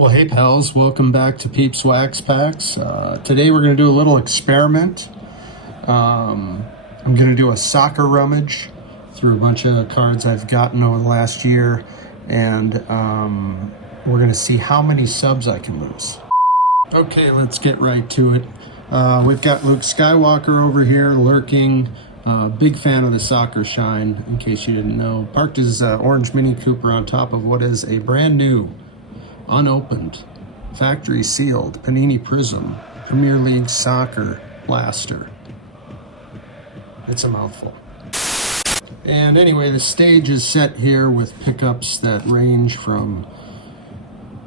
Well, hey pals, welcome back to Peeps Wax Packs. Today we're going to do a little experiment. I'm going to do a soccer rummage through a bunch of cards I've gotten over the last year, and we're going to see how many subs I can lose. Okay, let's get right to it. We've got Luke Skywalker over here lurking. Big fan of the soccer shine, in case you didn't know. Parked his orange Mini Cooper on top of what is a brand new, unopened, factory sealed Panini Prism Premier League Soccer Blaster. It's a mouthful. And anyway, the stage is set here with pickups that range from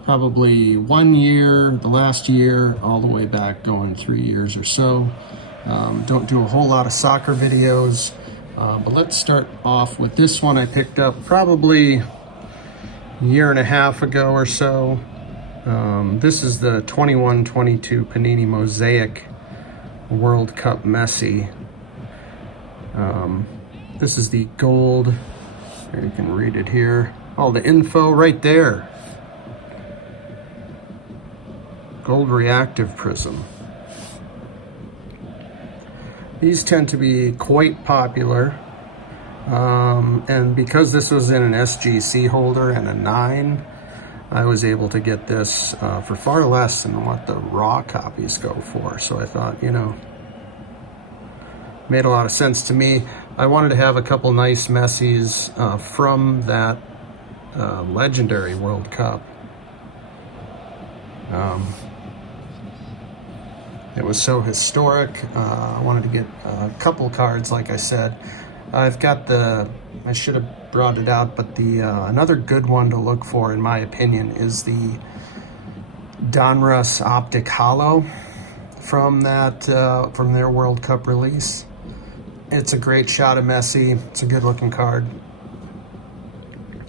probably 1 year, the last year, all the way back going 3 years or so. Don't do a whole lot of soccer videos, but let's start off with this one I picked up probably year and a half ago or so. This is the 21-22 Panini Mosaic World Cup Messi. This is the gold. You can read it here. All the info right there. Gold reactive prism. These tend to be quite popular. And because this was in an SGC holder and a 9, I was able to get this for far less than what the raw copies go for. So I thought, made a lot of sense to me. I wanted to have a couple nice Messis from that legendary World Cup. It was so historic. I wanted to get a couple cards, like I said. I've got I should have brought it out, but another good one to look for, in my opinion, is the Donruss Optic Holo from their World Cup release. It's a great shot of Messi. It's a good looking card.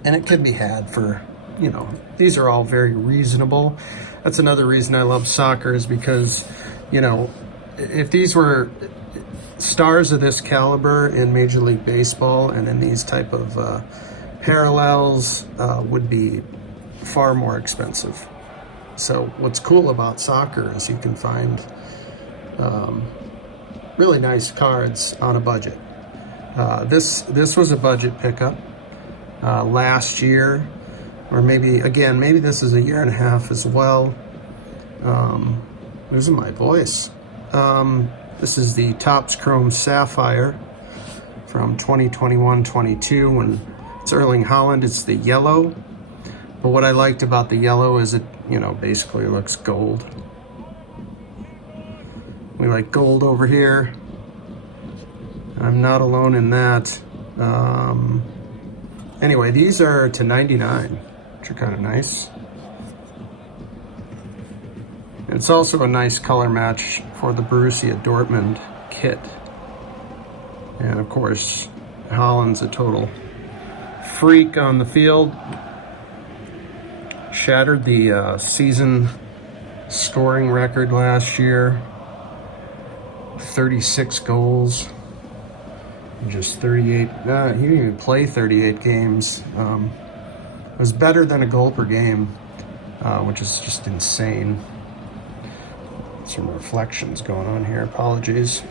And it can be had for, these are all very reasonable. That's another reason I love soccer, is because, if these were stars of this caliber in Major League Baseball and in these type of parallels, would be far more expensive. So what's cool about soccer is you can find really nice cards on a budget. This was a budget pickup last year, or maybe this is a year and a half as well. Losing my voice. This is the Topps Chrome Sapphire from 2021-22, when it's Erling Haaland. It's the yellow, but what I liked about the yellow is it, basically looks gold. We like gold over here. I'm not alone in that. Anyway, these are to 99, which are kind of nice. It's also a nice color match for the Borussia Dortmund kit. And of course, Haaland's a total freak on the field. Shattered the season scoring record last year. 36 goals. Just 38. He didn't even play 38 games. It was better than a goal per game, which is just insane. Some reflections going on here, apologies.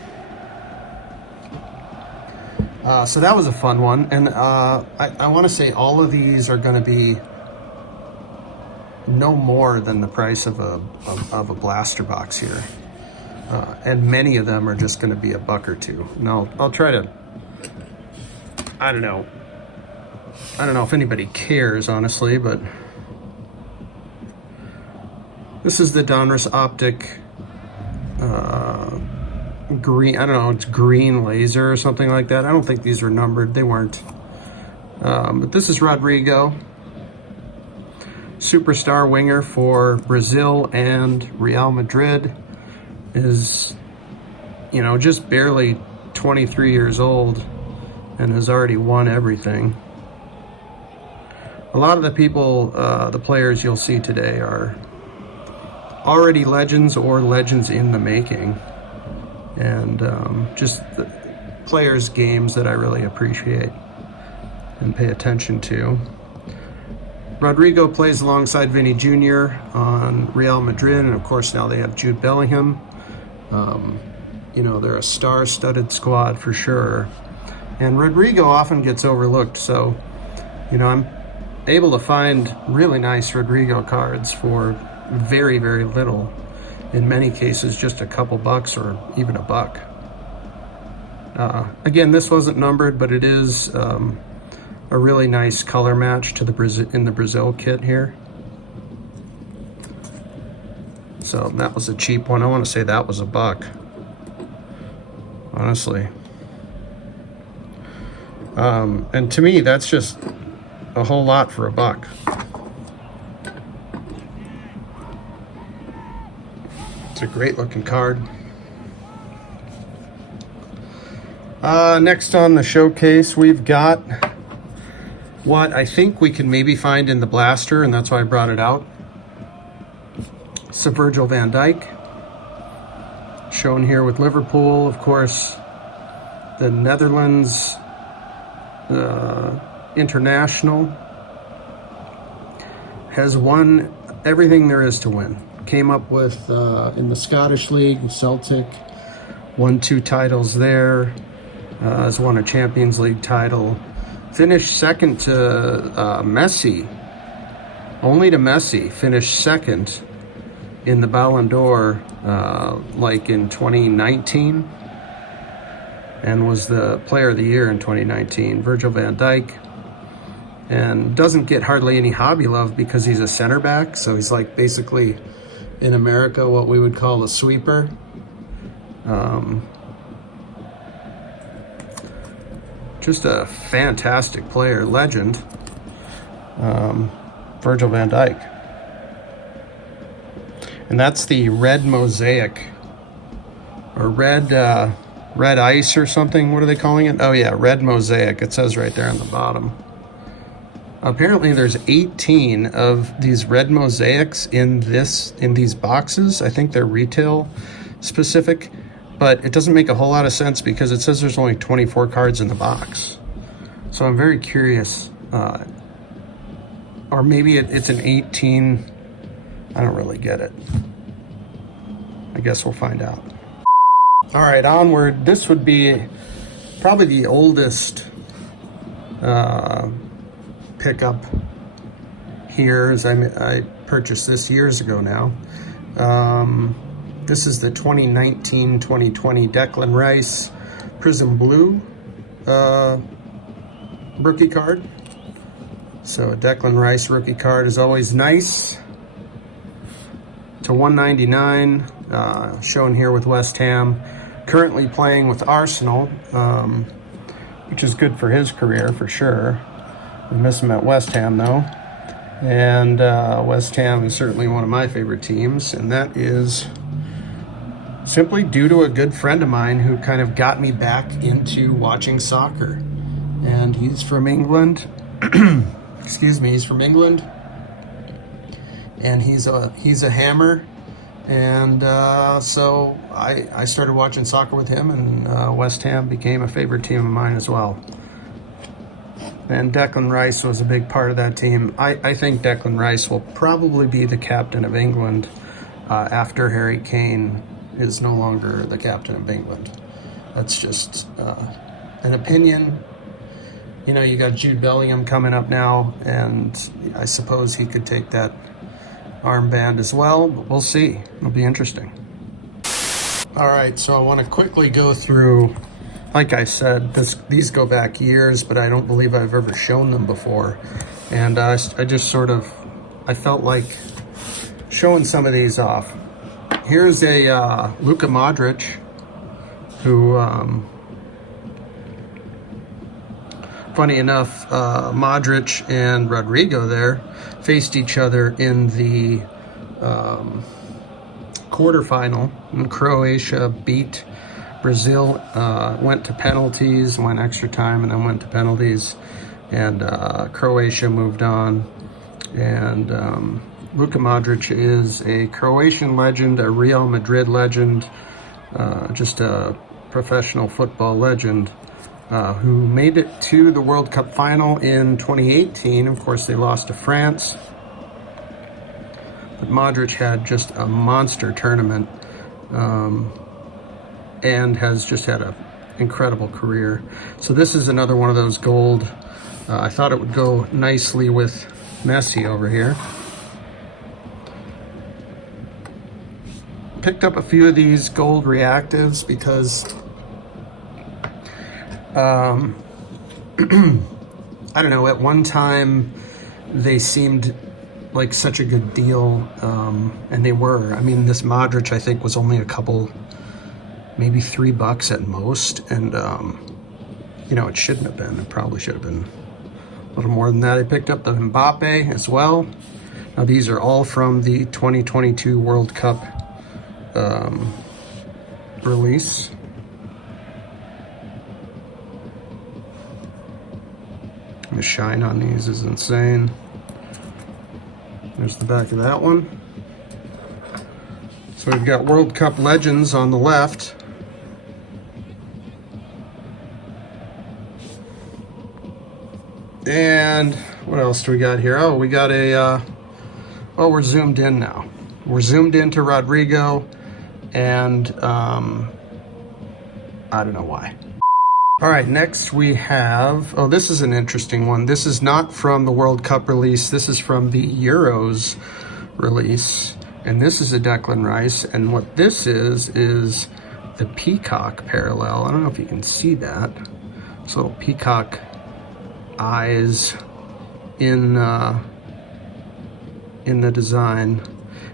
So that was a fun one, and I want to say all of these are going to be no more than the price of a blaster box here, and many of them are just going to be $1 or $2. Now I'll try to, I don't know if anybody cares, honestly, but this is the Donruss Optic green, I don't know, it's green laser or something like that. I don't think these were numbered. They weren't. But this is Rodrigo, superstar winger for Brazil and Real Madrid. Is, just barely 23 years old and has already won everything. A lot of the people, the players you'll see today are already legends or legends in the making, and just the players' games that I really appreciate and pay attention to. Rodrigo plays alongside Vinny Jr. on Real Madrid, and of course now they have Jude Bellingham. You know, they're a star-studded squad for sure. And Rodrigo often gets overlooked, so, you know, I'm able to find really nice Rodrigo cards for very, very little. In many cases, just a couple bucks or even a buck. Again, this wasn't numbered, but it is a really nice color match to the Brazil kit here. So that was a cheap one. I want to say that was a buck, honestly. And to me, that's just a whole lot for a buck. It's a great looking card. Next on the showcase, we've got what I think we can maybe find in the blaster, and that's why I brought it out. It's a Virgil van Dijk, shown here with Liverpool, of course, the Netherlands international. Has won everything there is to win. Came up with, in the Scottish League, Celtic, won 2 titles there, has won a Champions League title, finished second to Messi, only to Messi, finished second in the Ballon d'Or like in 2019, and was the player of the year in 2019, Virgil van Dijk. And doesn't get hardly any hobby love because he's a center back, so he's like basically in America what we would call a sweeper. Just a fantastic player, legend, Virgil van Dijk. And that's the red mosaic, or red ice or something. What are they calling it? Oh yeah, red mosaic. It says right there on the bottom. Apparently there's 18 of these red mosaics in these boxes. I think they're retail specific, but it doesn't make a whole lot of sense because it says there's only 24 cards in the box. So I'm very curious, or maybe it's an 18. I don't really get it. I guess we'll find out. All right, onward. This would be probably the oldest pickup here, as I purchased this years ago now. This is the 2019-2020 Declan Rice Prism Blue rookie card. So a Declan Rice rookie card is always nice. To 199, shown here with West Ham. Currently playing with Arsenal, which is good for his career for sure. We miss him at West Ham though. And West Ham is certainly one of my favorite teams, and that is simply due to a good friend of mine who kind of got me back into watching soccer. And he's from England. Excuse me, he's from England. And he's a hammer. And so I started watching soccer with him, and West Ham became a favorite team of mine as well. And Declan Rice was a big part of that team. I think Declan Rice will probably be the captain of England after Harry Kane is no longer the captain of England. That's just an opinion. You know, you got Jude Bellingham coming up now, and I suppose he could take that armband as well, but we'll see. It'll be interesting. All right, so I want to quickly go through, like I said, these go back years, but I don't believe I've ever shown them before. And I just sort of, I felt like showing some of these off. Here's a Luka Modric, who, funny enough, Modric and Rodrigo there faced each other in the quarterfinal, and Croatia beat Brazil, went to penalties, went extra time, and then went to penalties, and Croatia moved on. And Luka Modric is a Croatian legend, a Real Madrid legend, just a professional football legend. who made it to the World Cup final in 2018. Of course, they lost to France. But Modric had just a monster tournament and has just had an incredible career. So this is another one of those gold. I thought it would go nicely with Messi over here. Picked up a few of these gold reactives because I don't know, at one time they seemed like such a good deal, and they were. I mean, this Modric I think was only a couple, maybe $3 at most, and you know, it shouldn't have been. It probably should have been a little more than that. I picked up the Mbappe as well. Now these are all from the 2022 World Cup release. The shine on these is insane. There's the back of that one. So we've got World Cup Legends on the left. And what else do we got here? Oh, we got a, oh, we're zoomed in now. We're zoomed into Rodrigo, and I don't know why. All right, next we have, oh, this is an interesting one. This is not from the World Cup release. This is from the Euros release. And this is a Declan Rice. And what this is the peacock parallel. I don't know if you can see that. It's little peacock eyes in the design.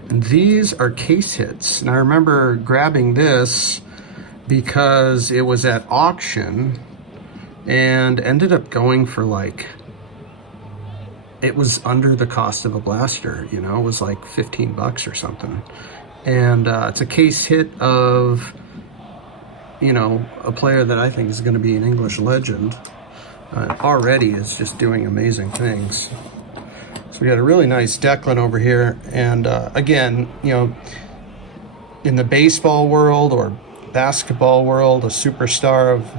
And these are case hits. And I remember grabbing this because it was at auction and ended up going for like, it was under the cost of a blaster, you know, it was like $15 or something. And it's a case hit of, you know, a player that I think is going to be an English legend. Already is just doing amazing things. So we got a really nice Declan over here. And again, you know, in the baseball world or basketball world, a superstar of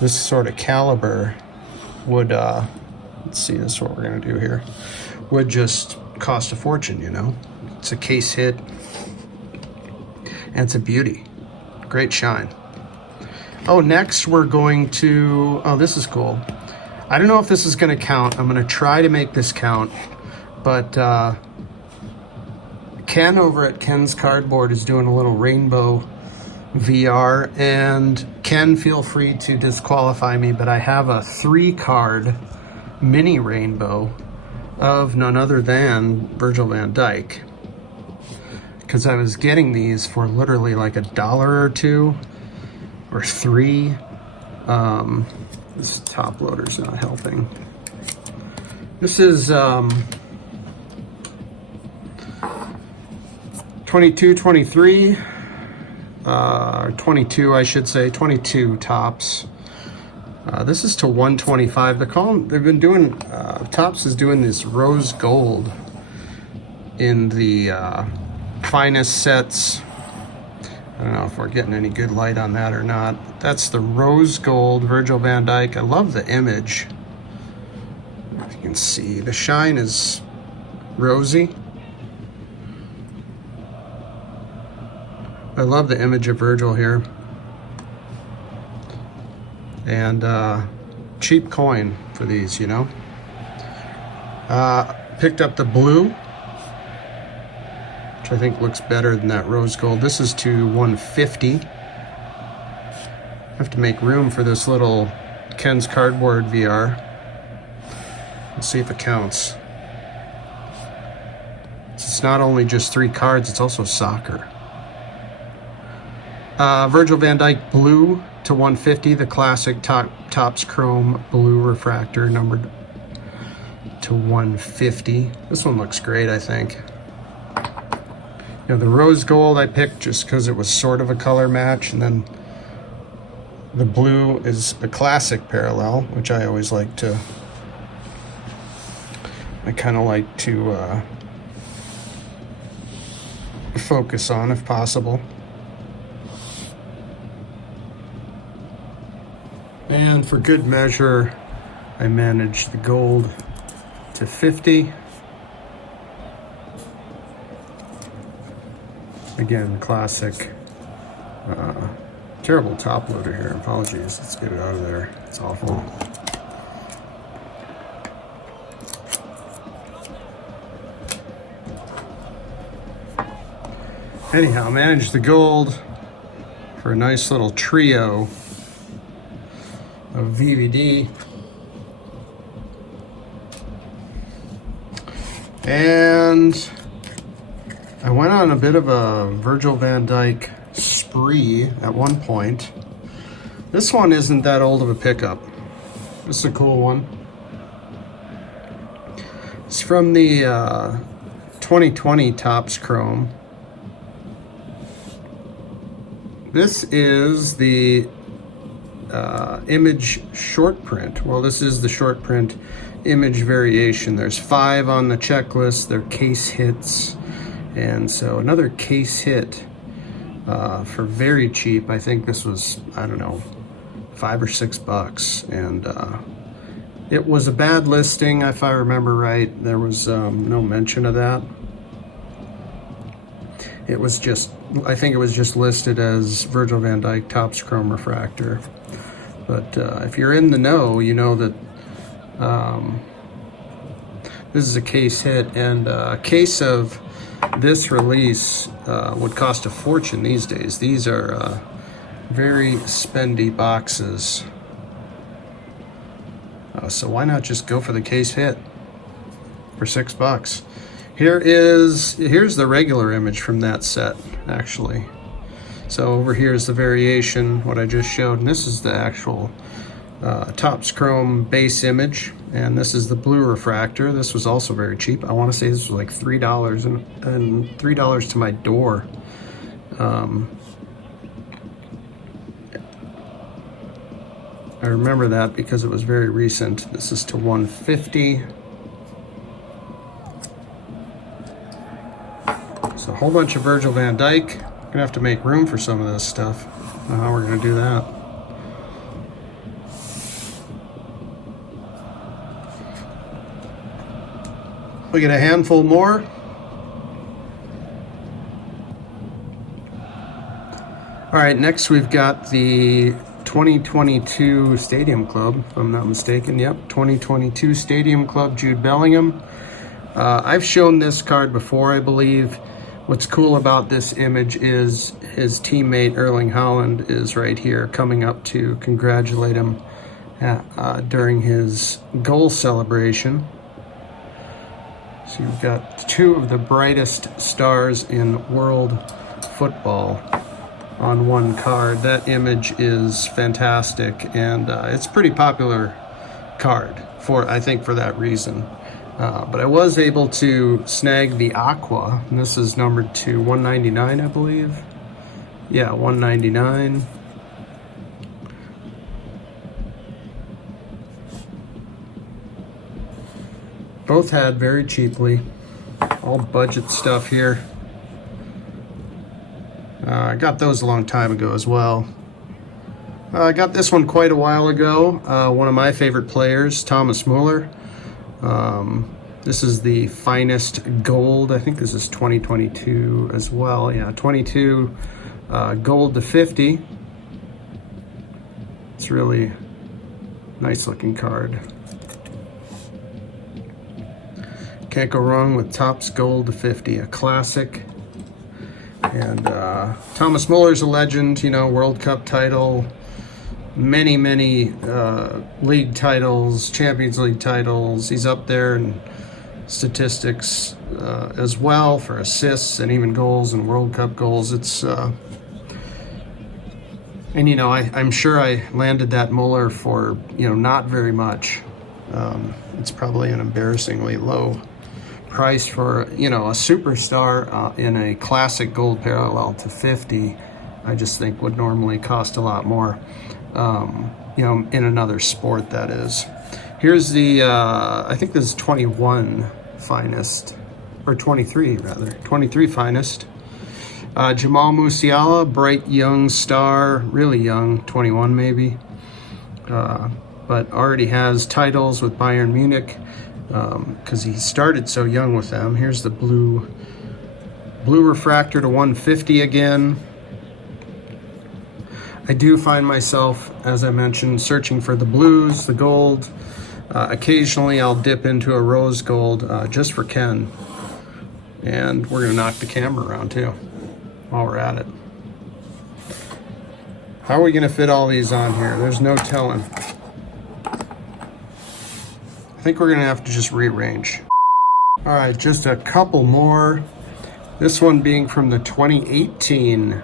this sort of caliber would, let's see, this is what we're gonna do here, would just cost a fortune, you know? It's a case hit, and it's a beauty. Great shine. Oh, next we're going to, oh, this is cool. I don't know if this is gonna count. I'm gonna try to make this count, but Ken over at Ken's Cardboard is doing a little rainbow VR, and Ken, feel free to disqualify me, but I have a 3-card mini rainbow of none other than Virgil van Dijk, because I was getting these for literally like $1 or $2 or $3. This top loader's not helping. This is 22, 23, 22, I should say, 22 tops. This is to 125. They've been doing, Tops is doing this rose gold in the finest sets. I don't know if we're getting any good light on that or not. That's the rose gold Virgil van Dijk. I love the image. As you can see, the shine is rosy. I love the image of Virgil here. And cheap coin for these, you know. Picked up the blue, which I think looks better than that rose gold. This is to 150. I have to make room for this little Ken's Cardboard VR. Let's see if it counts. It's not only just 3 cards, it's also soccer. Virgil van Dijk blue to 150, the classic Topps Chrome blue refractor, numbered to 150. This one looks great, I think. You know, the rose gold I picked just because it was sort of a color match, and then the blue is a classic parallel, which I always like to, I kind of like to focus on if possible. And for good measure, I managed the gold to 50. Again, classic. Terrible top loader here. Apologies. Let's get it out of there. It's awful. Anyhow, managed the gold for a nice little trio of VVD. And I went on a bit of a Virgil van Dijk spree at one point. This one isn't that old of a pickup. This is a cool one. It's from the 2020 Topps Chrome. This is the image short print. Well, this is the short print image variation. There's 5 on the checklist. They're case hits. And so another case hit for very cheap. I think this was, I don't know, $5 or $6. And it was a bad listing, if I remember right. There was no mention of that. It was just, I think it was just listed as Virgil van Dijk Topps Chrome Refractor. But if you're in the know, you know that this is a case hit, and a case of this release would cost a fortune these days. These are very spendy boxes. So why not just go for the case hit for $6? Here's the regular image from that set, actually. So over here is the variation, what I just showed, and this is the actual Topps Chrome base image, and this is the blue refractor. This was also very cheap. I want to say this was like $3 and $3 to my door. I remember that because it was very recent. This is to 150. So a whole bunch of Virgil van Dijk. Gonna have to make room for some of this stuff. I don't know how we're gonna do that. We get a handful more. All right, next we've got the 2022 Stadium Club, if I'm not mistaken. Yep, 2022 Stadium Club, Jude Bellingham. I've shown this card before, I believe. What's cool about this image is his teammate Erling Haaland is right here coming up to congratulate him during his goal celebration. So you've got 2 of the brightest stars in world football on one card. That image is fantastic, and it's a pretty popular card I think for that reason. But I was able to snag the Aqua, and this is numbered to 199, I believe. Yeah, 199. Both had very cheaply. All budget stuff here. I got those a long time ago as well. I got this one quite a while ago. One of my favorite players, Thomas Muller. This is the finest gold. I think this is 2022 as well. Yeah, 22 gold to 50. It's really nice looking card. Can't go wrong with Topps Gold to 50, a classic. And Thomas Muller's a legend, you know, World Cup title, many league titles, Champions League titles. He's up there in statistics as well for assists and even goals and World Cup goals. It's and you know, I'm sure I landed that Muller for, you know, not very much. It's probably an embarrassingly low price for, you know, a superstar in a classic gold parallel to 50. I just think would normally cost a lot more, you know, in another sport, that is. Here's the I think this is 21 finest, or 23 rather, 23 finest. Jamal Musiala, bright young star, really young, 21 maybe. but already has titles with Bayern Munich because he started so young with them. Here's the blue refractor to 150 again. I do find myself, as I mentioned, searching for the blues, the gold. Occasionally I'll dip into a rose gold just for Ken. And we're gonna knock the camera around too while we're at it. How are we gonna fit all these on here? There's no telling. I think we're gonna have to just rearrange. All right, just a couple more. This one being from the 2018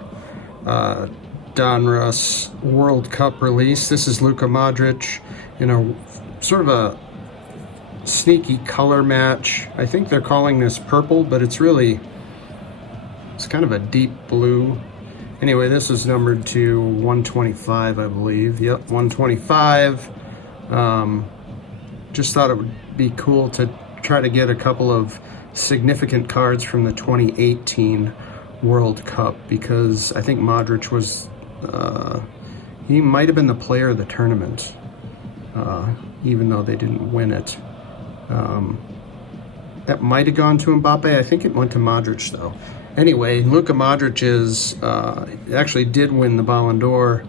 Donruss World Cup release. This is Luka Modric in a sort of a sneaky color match. I think they're calling this purple, but it's kind of a deep blue. Anyway, this is numbered to 125, I believe. Yep, 125. Just thought it would be cool to try to get a couple of significant cards from the 2018 World Cup, because I think Modric was, he might have been the player of the tournament, even though they didn't win it. That might have gone to Mbappe. I think it went to Modric though. Anyway, Luka Modric actually did win the Ballon d'Or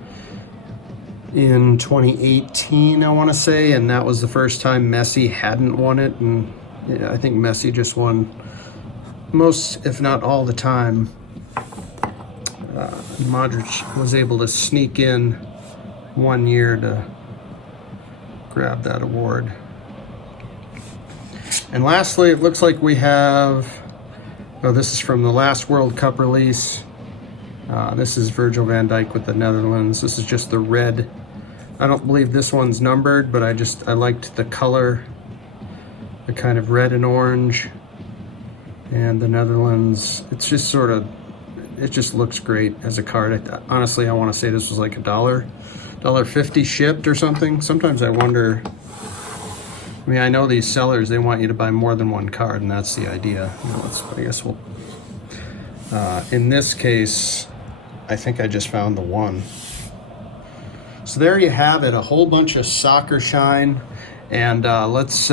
in 2018, I want to say, and that was the first time Messi hadn't won it. And yeah, I think Messi just won most, if not all the time. Modric was able to sneak in one year to grab that award. And lastly, it looks like we have, this is from the last World Cup release. This is Virgil van Dijk with the Netherlands. This is just the red. I don't believe this one's numbered, but I liked the color, the kind of red and orange. And the Netherlands, it's just sort of, it just looks great as a card. Honestly, I want to say this was like $1.50 shipped or something. Sometimes I wonder, I mean, I know these sellers, they want you to buy more than one card, and that's the idea. I guess we'll, in this case, I think I just found the one. So there you have it, a whole bunch of soccer shine. And let's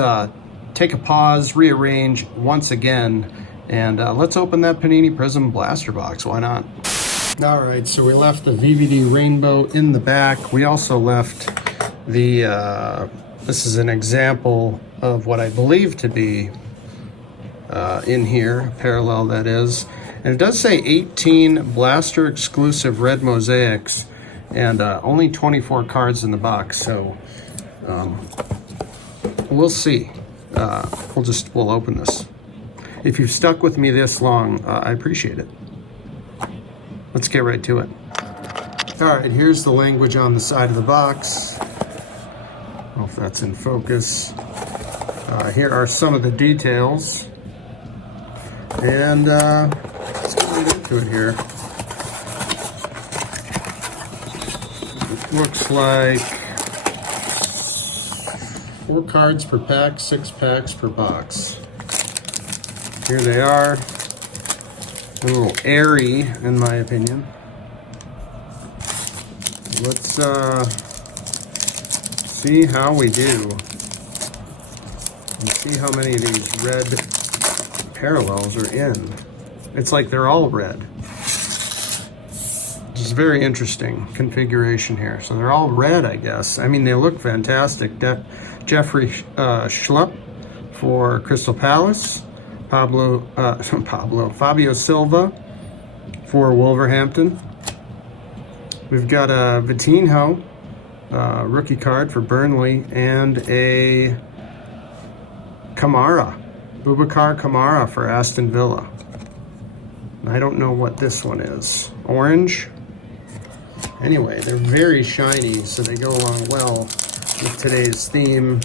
take a pause, rearrange once again, and let's open that Panini Prism blaster box. Why not? All right, so we left the VVD Rainbow in the back. We also left the, this is an example of what I believe to be in here, parallel that is. And it does say 18 blaster exclusive red mosaics, and only 24 cards in the box, so we'll see. We'll open this. If you've stuck with me this long, I appreciate it. Let's get right to it. All right, here's the language on the side of the box. I don't know if that's in focus. Here are some of the details. And let's get right into it here. It looks like 4 cards per pack, 6 packs per box. Here they are. A little airy, in my opinion. Let's see how we do. And see how many of these red parallels are in. It's like they're all red. It's a very interesting configuration here. So they're all red, I guess. I mean, they look fantastic. Jeffrey Schlupp for Crystal Palace. Fabio Silva for Wolverhampton. We've got a Vitinho rookie card for Burnley, and a Kamara, Boubacar Kamara for Aston Villa. I don't know what this one is. Orange? Anyway, they're very shiny, so they go along well with today's theme.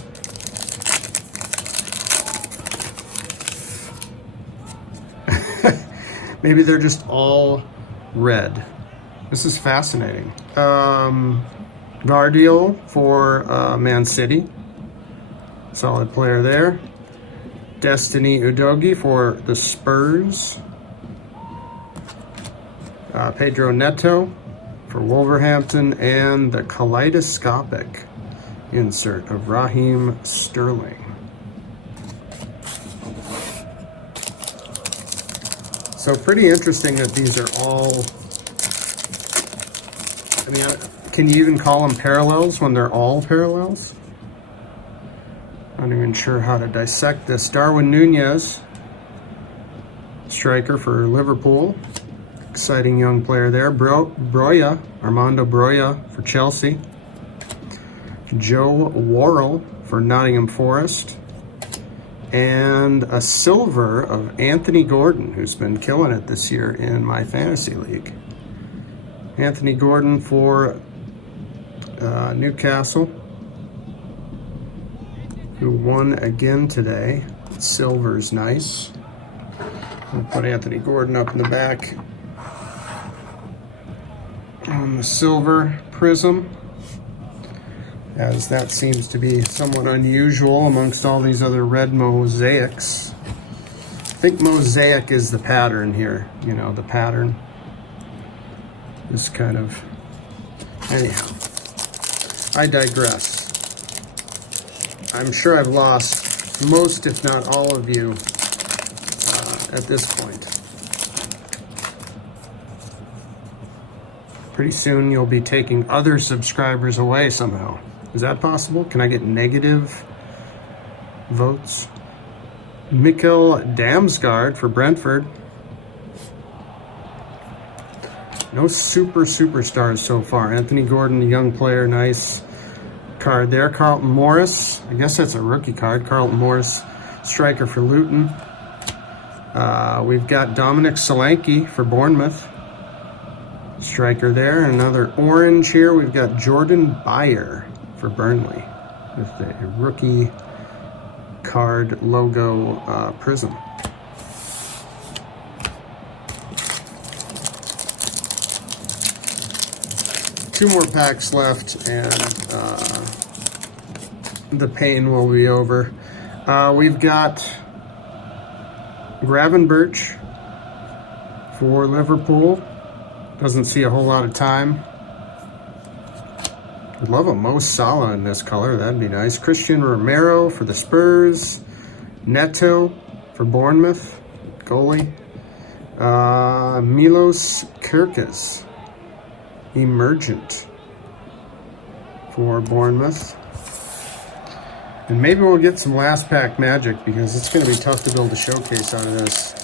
Maybe they're just all red. This is fascinating. Vardiol for Man City. Solid player there. Destiny Udogie for the Spurs. Pedro Neto for Wolverhampton. And the kaleidoscopic insert of Raheem Sterling. So pretty interesting that these are all, I mean, can you even call them parallels when they're all parallels? I'm not even sure how to dissect this. Darwin Nunez, striker for Liverpool. Exciting young player there. Broya, Armando Broya for Chelsea. Joe Worrell for Nottingham Forest. And a silver of Anthony Gordon, who's been killing it this year in my fantasy league. Anthony Gordon for Newcastle, who won again today. Silver's nice. We'll put Anthony Gordon up in the back on the silver prism, as that seems to be somewhat unusual amongst all these other red mosaics. I think mosaic is the pattern here, you know, the pattern is kind of, anyhow, I digress. I'm sure I've lost most, if not all of you at this point. Pretty soon you'll be taking other subscribers away somehow. Is that possible? Can I get negative votes? Mikkel Damsgaard for Brentford. No superstars so far. Anthony Gordon, a young player, nice card there. Carlton Morris, I guess that's a rookie card. Carlton Morris, striker for Luton. We've got Dominic Solanke for Bournemouth. Striker there. Another orange here. We've got Jordan Beyer for Burnley with the rookie card logo prism. Two more packs left and the pain will be over. We've got Gravenberch for Liverpool. Doesn't see a whole lot of time. I'd love a Mo Salah in this color. That'd be nice. Christian Romero for the Spurs. Neto for Bournemouth. Goalie. Milos Kerkez, Emergent for Bournemouth. And maybe we'll get some last pack magic because it's going to be tough to build a showcase out of this.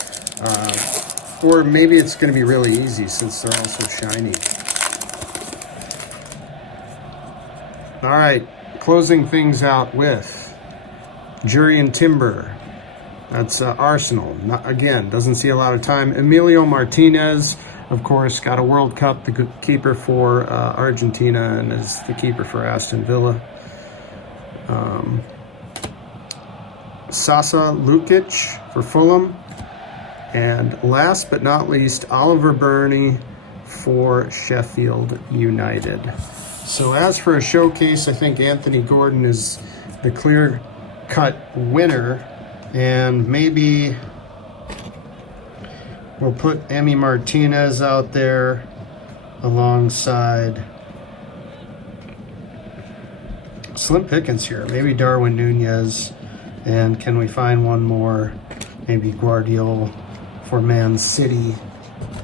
Or maybe it's going to be really easy since they're all so shiny. All right, closing things out with Jurrien Timber. That's Arsenal. Again, doesn't see a lot of time. Emilio Martinez, of course, got a World Cup, the keeper for Argentina, and is the keeper for Aston Villa. Sasa Lukic for Fulham. And last but not least, Oliver Burney for Sheffield United. So as for a showcase, I think Anthony Gordon is the clear-cut winner. And maybe we'll put Emi Martinez out there alongside slim pickings here. Maybe Darwin Nunez. And can we find one more? Maybe Guardiola for Man City.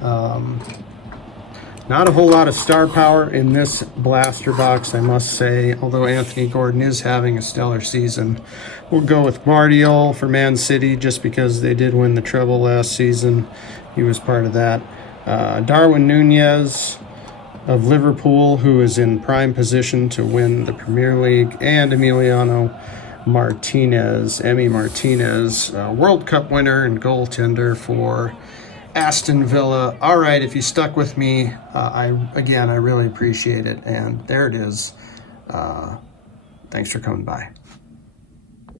Not a whole lot of star power in this blaster box, I must say, although Anthony Gordon is having a stellar season. We'll go with Guardiola for Man City just because they did win the treble last season. He was part of that. Darwin Nunez of Liverpool, who is in prime position to win the Premier League, and Emiliano Martinez, Emi Martinez, World Cup winner and goaltender for Aston Villa. All right, if you stuck with me, I really appreciate it. And there it is. Thanks for coming by.